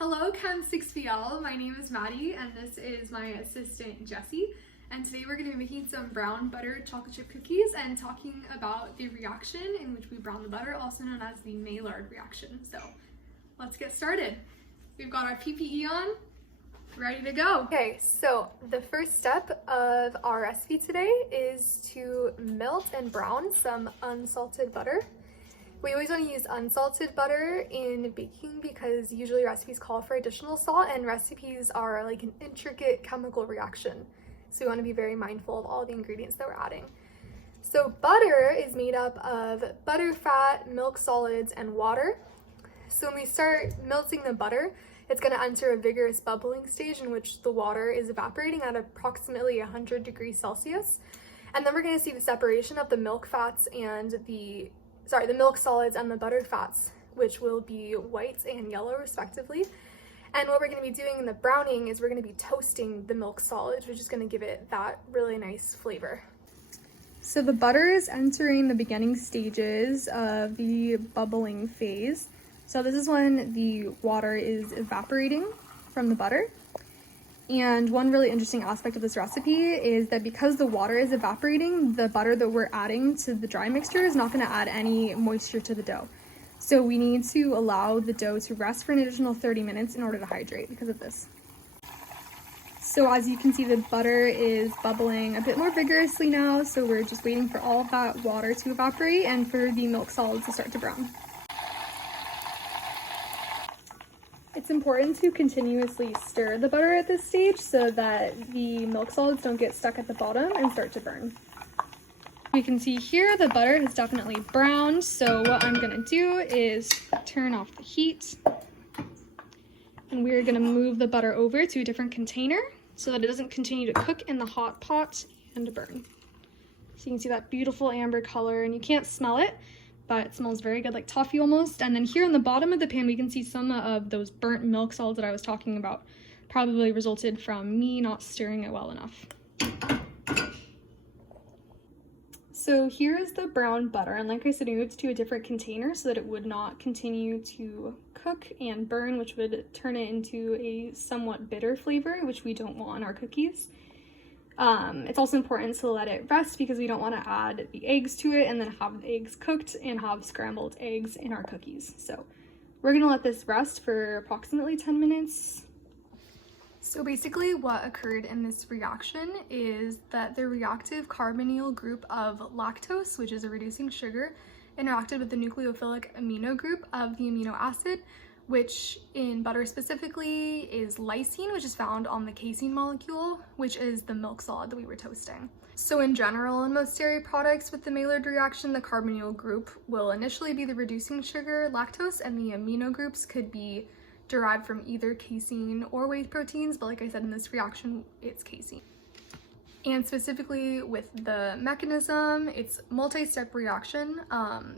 Hello, Chem 6BL. My name is Maddie, and this is my assistant, Jessie. And today we're going to be making some brown butter chocolate chip cookies and talking about the reaction in which we brown the butter, also known as the Maillard reaction. So let's get started. We've got our PPE on, ready to go. Okay, so the first step of our recipe today is to melt and brown some unsalted butter. We always want to use unsalted butter in baking because usually recipes call for additional salt, and recipes are like an intricate chemical reaction. So we want to be very mindful of all the ingredients that we're adding. So butter is made up of butter, fat, milk solids, and water. So when we start melting the butter, it's going to enter a vigorous bubbling stage in which the water is evaporating at approximately 100 degrees Celsius. And then we're going to see the separation of the milk fats and the milk solids and the butter fats, which will be white and yellow respectively. And what we're going to be doing in the browning is we're going to be toasting the milk solids, which is going to give it that really nice flavor. So the butter is entering the beginning stages of the bubbling phase. So this is when the water is evaporating from the butter. And one really interesting aspect of this recipe is that because the water is evaporating, the butter that we're adding to the dry mixture is not going to add any moisture to the dough. So we need to allow the dough to rest for an additional 30 minutes in order to hydrate because of this. So as you can see, the butter is bubbling a bit more vigorously now, so we're just waiting for all of that water to evaporate and for the milk solids to start to brown. It's important to continuously stir the butter at this stage so that the milk solids don't get stuck at the bottom and start to burn. You can see here the butter has definitely browned, so what I'm going to do is turn off the heat, and we're going to move the butter over to a different container so that it doesn't continue to cook in the hot pot and burn. So you can see that beautiful amber color, and you can't smell it, but it smells very good, like toffee almost. And then here on the bottom of the pan, we can see some of those burnt milk solids that I was talking about. Probably resulted from me not stirring it well enough. So here is the brown butter, and like I said, we moved to a different container so that it would not continue to cook and burn, which would turn it into a somewhat bitter flavor, which we don't want in our cookies. It's also important to let it rest because we don't want to add the eggs to it and then have the eggs cooked and have scrambled eggs in our cookies. So we're going to let this rest for approximately 10 minutes. So basically what occurred in this reaction is that the reactive carbonyl group of lactose, which is a reducing sugar, interacted with the nucleophilic amino group of the amino acid, which in butter specifically is lysine, which is found on the casein molecule, which is the milk solid that we were toasting. So in general, in most dairy products with the Maillard reaction, the carbonyl group will initially be the reducing sugar, lactose, and the amino groups could be derived from either casein or whey proteins, but like I said, in this reaction, it's casein. And specifically with the mechanism, it's multi-step reaction.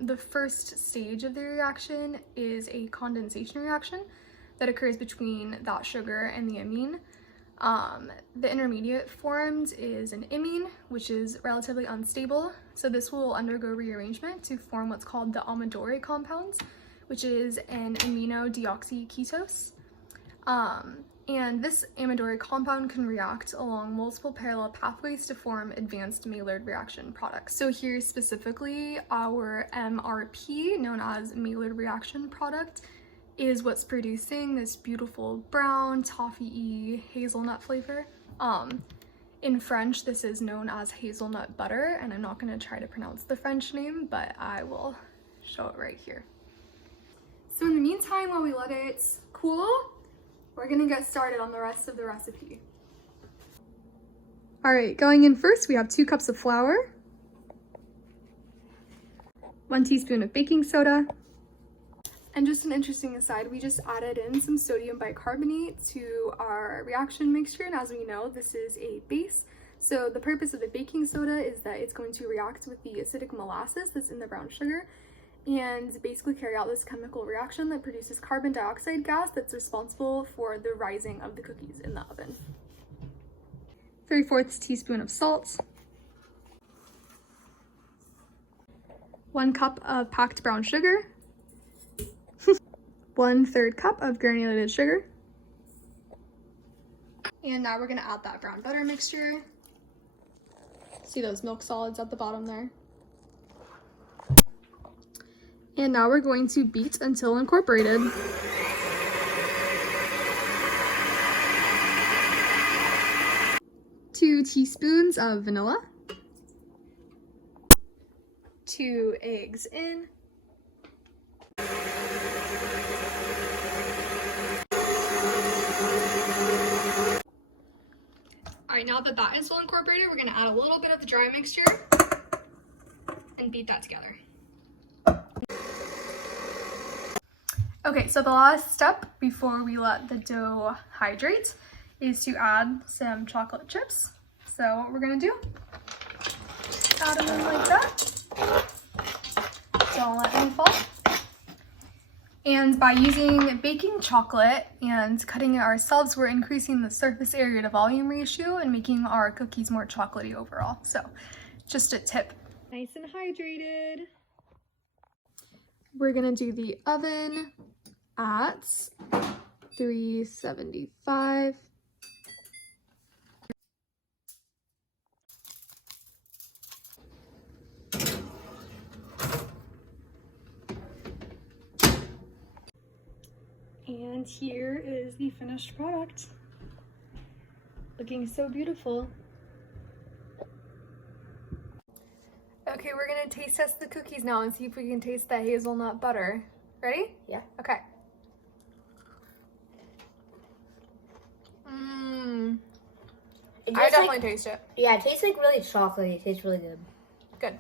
The first stage of the reaction is a condensation reaction that occurs between that sugar and the amine. The intermediate formed is an imine, which is relatively unstable. So this will undergo rearrangement to form what's called the amidore compounds, which is an amino deoxyketose. And this amidore compound can react along multiple parallel pathways to form advanced Maillard reaction products. So here specifically, our MRP, known as Maillard reaction product, is what's producing this beautiful brown, toffee-y hazelnut flavor. In French, this is known as hazelnut butter, and I'm not going to try to pronounce the French name, but I will show it right here. So in the meantime, while we let it cool, we're gonna get started on the rest of the recipe. All right, going in first, we have 2 cups of flour, 1 teaspoon of baking soda, and just an interesting aside, we just added in some sodium bicarbonate to our reaction mixture, and as we know, this is a base. So the purpose of the baking soda is that it's going to react with the acidic molasses that's in the brown sugar, and basically carry out this chemical reaction that produces carbon dioxide gas that's responsible for the rising of the cookies in the oven. 3/4 teaspoon of salt, 1 cup of packed brown sugar, 1/3 cup of granulated sugar, And now we're gonna add that brown butter mixture. See those milk solids at the bottom there? And now we're going to beat until incorporated. 2 teaspoons of vanilla. 2 eggs in. Alright, now that that is well incorporated, we're going to add a little bit of the dry mixture and beat that together. Okay, so the last step before we let the dough hydrate is to add some chocolate chips. So what we're going to do, add them in like that. Don't let any fall. And by using baking chocolate and cutting it ourselves, we're increasing the surface area to volume ratio and making our cookies more chocolatey overall. So just a tip. Nice and hydrated. We're gonna do the oven at 375. And here is the finished product. Looking so beautiful. Okay, we're gonna taste test the cookies now and see if we can taste that hazelnut butter. Ready? Yeah. Okay. I definitely taste it. Yeah, it tastes like really chocolatey. It tastes really good. Good.